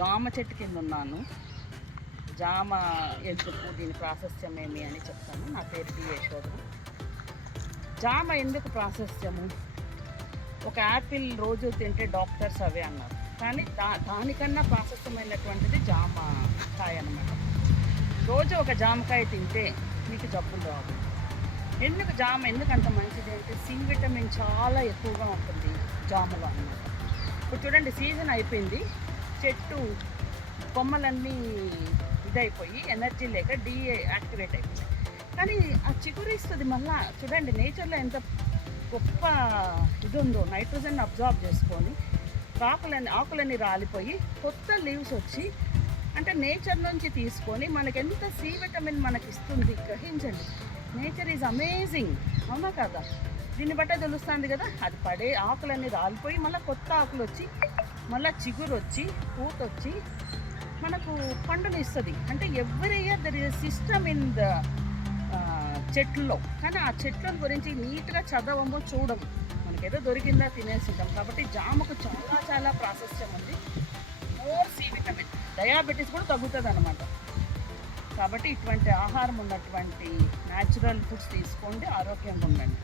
జామ చెట్టు కింద ఉన్నాను. జామ ఎందుకు, దీని ప్రాశస్త్యం ఏమి అని చెప్తాను. నా పేరు డి యశోద. జామ ఎందుకు ప్రాశస్త్యము? ఒక యాపిల్ రోజు తింటే డాక్టర్స్ అవే అన్నారు, కానీ దానికన్నా ప్రాశస్త్యమైనటువంటిది జామ కాయ అన్నమాట. రోజు ఒక జామకాయ తింటే మీకు జబ్బులు రావు. ఎందుకు జామ ఎందుకు అంత మంచిది అంటే సి విటమిన్ చాలా ఎక్కువగా ఉంటుంది జామలో అన్నమాట. ఇప్పుడు చూడండి, సీజన్ అయిపోయింది, చెట్టు కొమ్మలన్నీ ఇదైపోయి ఎనర్జీ లేక డీయాక్టివేట్ అయిపోయింది. కానీ ఆ చిగురిస్తుంది మళ్ళా. చూడండి నేచర్లో ఎంత గొప్ప ఇది ఉందో, నైట్రోజన్ అబ్జార్బ్ చేసుకొని ఆకులన్నీ రాలిపోయి కొత్త లీవ్స్ వచ్చి, అంటే నేచర్ నుంచి తీసుకొని మనకి ఎంత సి విటమిన్ మనకి ఇస్తుంది గ్రహించండి. నేచర్ ఈజ్ అమేజింగ్, అవునా కదా? దీన్ని బట్టే తెలుస్తుంది కదా. అది పడే ఆకులన్నీ రాలిపోయి మళ్ళీ కొత్త ఆకులు వచ్చి, మళ్ళీ చిగురు వచ్చి, పూత వచ్చి మనకు పండుని ఇస్తుంది. అంటే every year there is system in the చెట్లలో. కానీ ఆ చెట్ల గురించి నీట్గా చదవము, చూడము, మనకేదో దొరికిందా తినేస్తుంటాం. కాబట్టి జామకు చాలా చాలా ప్రాశస్త్యం ఉంది. మోర్ సి విటమిన్, డయాబెటీస్ కూడా తగ్గుతుంది అన్నమాట. కాబట్టి ఇటువంటి ఆహారం ఉన్నటువంటి న్యాచురల్ ఫుడ్స్ తీసుకోండి, ఆరోగ్యంగా ఉండండి.